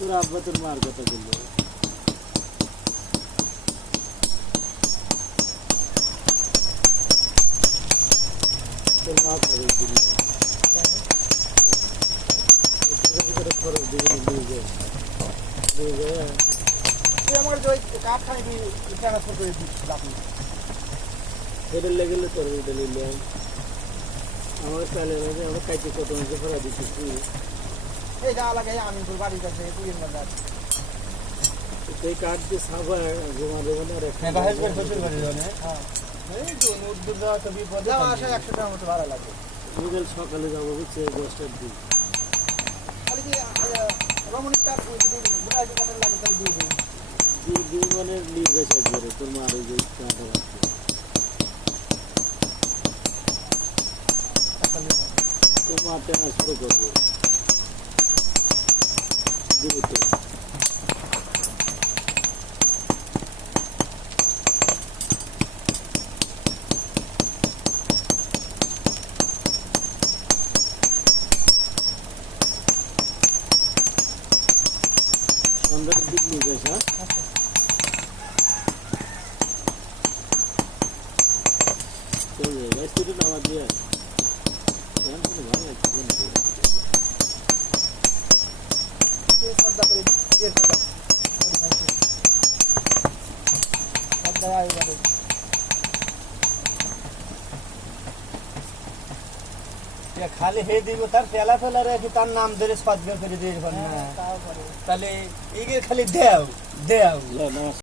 তোর আব্বা তোর মার কথা বললো তোর মা খবর দিল খরচ দিবে নিয়ে যায় তুই আমার যে কাঠ খাই ট্রান্সফার করে দিস আপনি এটা লেগেলে তোর এটা নিলাম আমার চালে আমরা কাইতে কত মাসে ভরা দিচ্ছি এই যা লাগাই আমি তোর বাড়ির কাছে তুই বাজার এই কাঠ দিয়ে সাবা ঘুমা দেবো না হ্যাঁ বাহির করে শ্বশুর বাড়ি যাবে হ্যাঁ এই তো নদীর যাওয়া তো বিপদ যাওয়া আসা 100 টাকার মতো ভাড়া লাগবে বিকেল সকালে যাবো বুঝছে 10টার দিক খালি কি রমণীর তার বুড়া যে কাটার লাগে তাই দিয়ে দিই দুই মানে লিখে একবারে তোর মার ওই যে কাঁটা রাখছে তোর মা ট্রান্সফার করবো দিবে তো সন্ধ্যার দিক লিখে হ্যাঁ চল যাই স্টুডেন্ট আমার দিয়ে ভালো লাগছে শ্রদ্ধা করে এর কথা শ্রদ্ধা আয় বাড়ি খালি হে দিব তার ফেলা ফেলা রেখে তার নাম ধরে সদ্য করে দিয়ে তাহলে এগিয়ে খালি দেও দেও